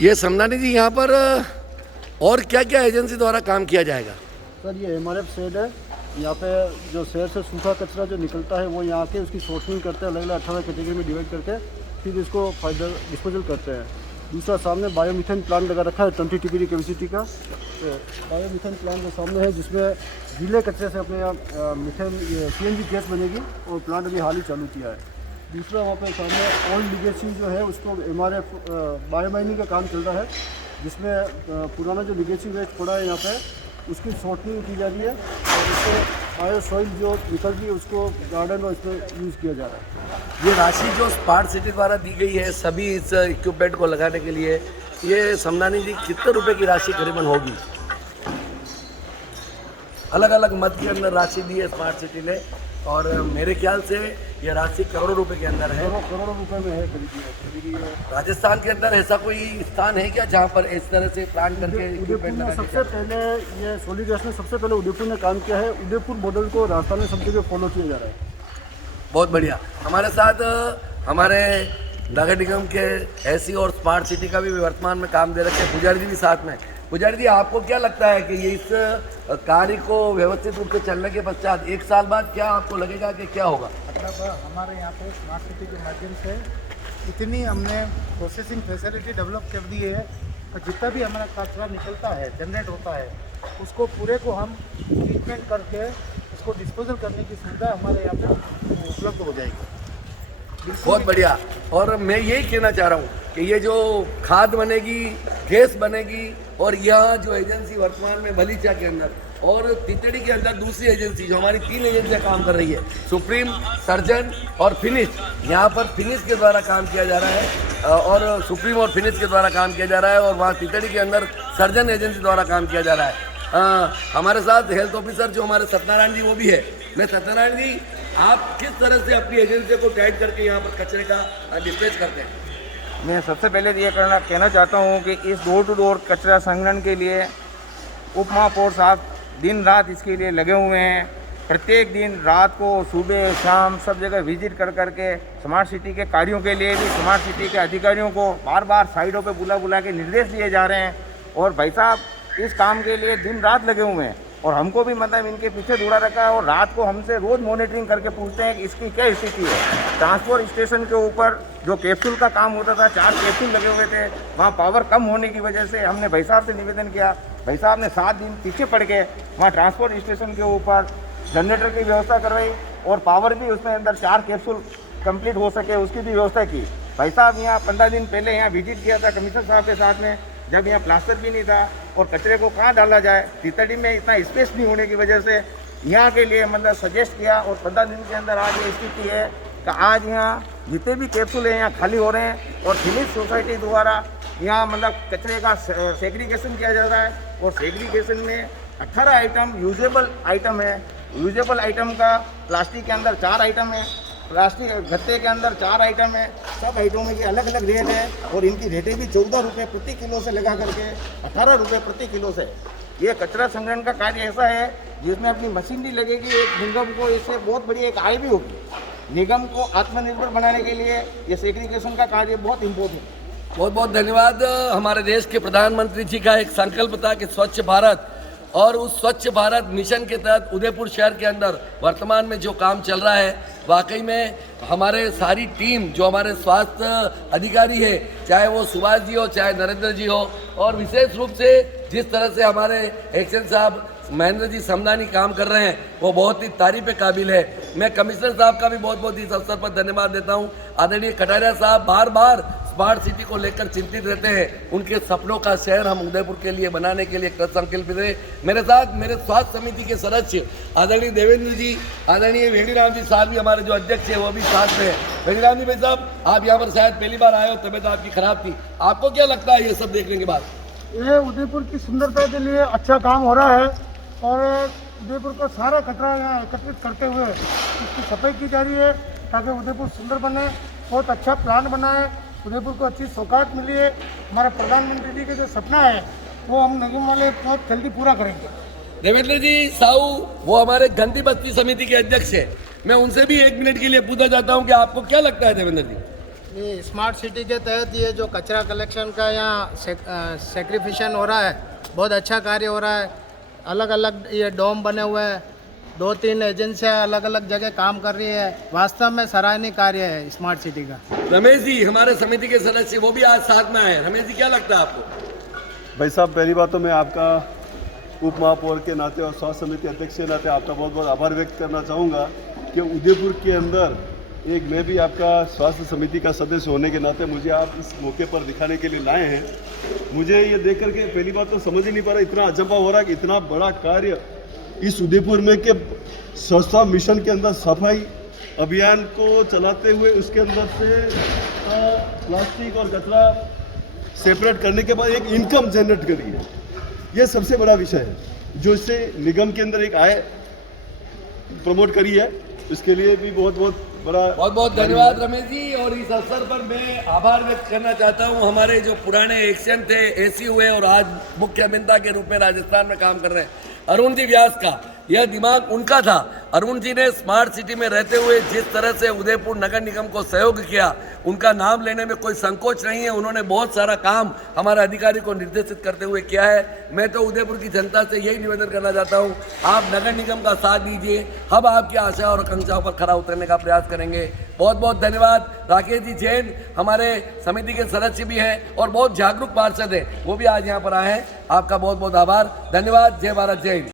ये समदानी जी, यहाँ पर और क्या क्या एजेंसी द्वारा काम किया जाएगा? सर ये MRF शेड है। यहाँ पे जो शहर से सूखा कचरा जो निकलता है वो यहाँ के उसकी सोर्सिंग करते हैं, अलग अलग 18 कैटेगरी में डिवाइड करके फिर इसको फाइनल डिस्पोजल करते हैं। दूसरा सामने बायोमीथेन प्लांट लगा रखा है 20 TPD कैपेसिटी का। तो बायोमीथेन प्लांट जो सामने है जिसमें गीले कचरे से अपने यहाँ मीथेन CNG गैस बनेगी और प्लांट अभी हाल ही चालू किया है। दूसरा वहाँ पे सामने ओल्ड लीगेसी जो है उसको MRF बायोमाइनिंग का काम चल रहा है, जिसमें पुराना जो लीगेसी वेस्ट पड़ा है यहाँ पे उसकी सॉर्टिंग की जा रही है और उसको बायो सॉइल जो निकल रही है उसको गार्डन और इसमें यूज़ किया जा रहा है। ये राशि जो स्मार्ट सिटी द्वारा दी गई है सभी इस इक्विपमेंट को लगाने के लिए, ये समदानी जी कितने रुपए की राशि करीबन होगी? अलग अलग मद के अंदर राशि दी है स्मार्ट सिटी ने और मेरे ख्याल से यह राशि करोड़ों रुपए के अंदर है। करोड़ों रुपए में है करीब। राजस्थान के अंदर ऐसा कोई स्थान है क्या जहाँ पर इस तरह से प्लान करके उदयपुर में सबसे पहले ये सॉलिड वेस्ट में सबसे पहले उदयपुर ने काम किया है। उदयपुर मॉडल को राजस्थान में सब जगह फॉलो किया जा रहा है। बहुत बढ़िया। हमारे साथ हमारे नगर निगम के ऐसी और स्मार्ट सिटी का भी वर्तमान में काम दे रखे हैं पुजारी जी भी साथ में। पुजारी जी, आपको क्या लगता है कि ये इस कार्य को व्यवस्थित रूप से चलने के पश्चात 1 साल बाद क्या आपको लगेगा कि क्या होगा? मतलब हमारे यहाँ पे स्मार्ट सिटी के माध्यम से इतनी हमने प्रोसेसिंग फैसिलिटी डेवलप कर दी है और जितना भी हमारा कचरा निकलता है जनरेट होता है उसको पूरे को हम ट्रीटमेंट करके उसको डिस्पोजल करने की सुविधा हमारे यहाँ पे उपलब्ध हो जाएगी। बहुत बढ़िया। और मैं यही कहना चाह रहा हूँ कि ये जो खाद बनेगी, गैस बनेगी और यहाँ जो एजेंसी वर्तमान में बलीचा के अंदर और तितड़ी के अंदर दूसरी एजेंसी जो हमारी 3 एजेंसियाँ काम कर रही है, सुप्रीम, सर्जन और फिनिश, यहाँ पर फिनिश के द्वारा काम किया जा रहा है और सुप्रीम और फिनिश के द्वारा काम किया जा रहा है और वहाँ तितड़ी के अंदर सर्जन एजेंसी द्वारा काम किया जा रहा है। हमारे साथ हेल्थ ऑफिसर जो हमारे सत्यनारायण जी वो भी है। मैं सत्यनारायण जी, आप किस तरह से अपनी एजेंसी को टाइट करके यहाँ पर कचरे का डिस्पैच करते हैं? मैं सबसे पहले ये कहना चाहता हूँ कि इस डोर टू डोर कचरा संग्रहण के लिए उप महापौर साहब दिन रात इसके लिए लगे हुए हैं। प्रत्येक दिन रात को सुबह शाम सब जगह विजिट कर करके स्मार्ट सिटी के कार्यों के लिए भी स्मार्ट सिटी के अधिकारियों को बार बार साइडों पे बुला के निर्देश दिए जा रहे हैं और भाई साहब इस काम के लिए दिन रात लगे हुए हैं और हमको भी मतलब इनके पीछे जुड़ा रखा है और रात को हमसे रोज़ मॉनिटरिंग करके पूछते हैं कि इसकी क्या स्थिति है। ट्रांसपोर्ट स्टेशन के ऊपर जो कैप्सूल का काम होता था, 4 कैप्सूल लगे हुए थे, वहाँ पावर कम होने की वजह से हमने भाई साहब से निवेदन किया। भाई साहब ने 7 दिन पीछे पड़ के वहाँ ट्रांसपोर्ट स्टेशन के ऊपर जनरेटर की व्यवस्था करवाई और पावर भी उसमें अंदर 4 कैप्सूल कंप्लीट हो सके उसकी भी व्यवस्था की। भाई साहब यहाँ 15 दिन पहले यहाँ विजिट किया था कमिश्नर साहब के साथ में, जब यहाँ प्लास्टर भी नहीं था और कचरे को कहाँ डाला जाए, तितड़ी में इतना स्पेस नहीं होने की वजह से यहाँ के लिए मतलब सजेस्ट किया और 15 दिन के अंदर आज ये स्थिति है कि आज यहाँ जितने भी कैप्सूल हैं यहाँ खाली हो रहे हैं और फिनिश सोसाइटी द्वारा यहाँ मतलब कचरे का सेग्रीगेशन किया जा रहा है और सेग्रीगेशन में 18 आइटम यूजेबल आइटम है। यूजेबल आइटम का प्लास्टिक के अंदर 4 आइटम है, प्लास्टिक गत्ते के अंदर 4 आइटम है। सब आइटमों की अलग अलग रेट है और इनकी रेटें भी 14 रुपये प्रति किलो से लगा करके 18 रुपये प्रति किलो से। ये कचरा संग्रहण का कार्य ऐसा है जिसमें अपनी मशीनरी लगेगी, एक निगम को इससे बहुत बड़ी एक आय भी होगी। निगम को आत्मनिर्भर बनाने के लिए ये सेग्रीगेशन का कार्य बहुत इम्पोर्टेंट है। बहुत बहुत धन्यवाद। हमारे देश के प्रधानमंत्री जी का एक संकल्प था कि स्वच्छ भारत, और उस स्वच्छ भारत मिशन के तहत उदयपुर शहर के अंदर वर्तमान में जो काम चल रहा है, वाकई में हमारे सारी टीम जो हमारे स्वास्थ्य अधिकारी है, चाहे वो सुभाष जी हो चाहे नरेंद्र जी हो, और विशेष रूप से जिस तरह से हमारे एक्शन साहब महेंद्र जी समदानी काम कर रहे हैं वो बहुत ही तारीफ काबिल है। मैं कमिश्नर साहब का भी बहुत बहुत इस अवसर पर धन्यवाद देता हूँ। आदरणीय कटारिया साहब बार बार स्मार्ट सिटी को लेकर चिंतित रहते हैं। उनके सपनों का शहर हम उदयपुर के लिए बनाने के लिए कृत संकल्पित है। मेरे साथ मेरे स्वास्थ्य समिति के सदस्य आदरणीय देवेंद्र जी, आदरणीय वेणीराम जी साहब भी हमारे जो अध्यक्ष है वो भी साथ में है। वेणीराम जी भाई साहब, आप यहाँ पर शायद पहली बार आए हो, तबीयत आपकी खराब थी, आपको क्या लगता है ये सब देखने के बाद? ये उदयपुर की सुंदरता के लिए अच्छा काम हो रहा है और उदयपुर का सारा कचरा यहाँ एकत्रित करते हुए इसकी सफाई की जा रही है ताकि उदयपुर सुंदर बने, बहुत अच्छा प्लान बना है, उदयपुर को अच्छी सौगात मिली है। हमारे प्रधानमंत्री जी के जो सपना है वो हम निगम वाले बहुत जल्दी पूरा करेंगे। देवेंद्र जी साहू वो हमारे गंदी बस्ती समिति के अध्यक्ष है, मैं उनसे भी 1 मिनट के लिए पूछना चाहता हूँ कि आपको क्या लगता है देवेंद्र जी? ये स्मार्ट सिटी के तहत ये जो कचरा कलेक्शन का यहाँ सेक्रीफिशन हो रहा है, बहुत अच्छा कार्य हो रहा है। अलग अलग ये डोम बने हुए हैं, 2-3 एजेंसियाँ अलग अलग जगह काम कर रही है। वास्तव में सराहनीय कार्य है स्मार्ट सिटी का। रमेश जी हमारे समिति के सदस्य वो भी आज साथ में आए। रमेश जी क्या लगता है आपको? भाई साहब, पहली बात तो मैं आपका उप महापौर के नाते और स्वास्थ्य समिति अध्यक्ष के नाते आपका बहुत बहुत आभार व्यक्त करना चाहूँगा कि उदयपुर के अंदर मैं भी आपका स्वास्थ्य समिति का सदस्य होने के नाते मुझे आप इस मौके पर दिखाने के लिए लाए हैं। मुझे ये देख करके पहली बात तो समझ ही नहीं पा रहा, इतना अचंभा हो रहा है कि इतना बड़ा कार्य इस उदयपुर में के स्वच्छता मिशन के अंदर सफाई अभियान को चलाते हुए उसके अंदर से प्लास्टिक और कचरा सेपरेट करने के बाद एक इनकम जनरेट करी है। ये सबसे बड़ा विषय है जो इससे निगम के अंदर एक आय प्रमोट करी है। इसके लिए भी बहुत बहुत धन्यवाद रमेश जी। और इस अवसर पर मैं आभार व्यक्त करना चाहता हूं हमारे जो पुराने एक्शन थे, एसी हुए और आज मुख्य अभियंता के रूप में राजस्थान में काम कर रहे हैं अरुण जी व्यास का। यह दिमाग उनका था। अरुण जी ने स्मार्ट सिटी में रहते हुए जिस तरह से उदयपुर नगर निगम को सहयोग किया, उनका नाम लेने में कोई संकोच नहीं है। उन्होंने बहुत सारा काम हमारे अधिकारी को निर्देशित करते हुए किया है। मैं तो उदयपुर की जनता से यही निवेदन करना चाहता हूँ, आप नगर निगम का साथ दीजिए। हम आपकी आशा और आकांक्षाओं पर खरा उतरने का प्रयास करेंगे। बहुत बहुत धन्यवाद। राकेश जी जैन हमारे समिति के सदस्य भी हैं और बहुत जागरूक पार्षद हैं, वो भी आज यहाँ पर आए हैं। आपका बहुत बहुत आभार, धन्यवाद। जय भारत, जय हिंद।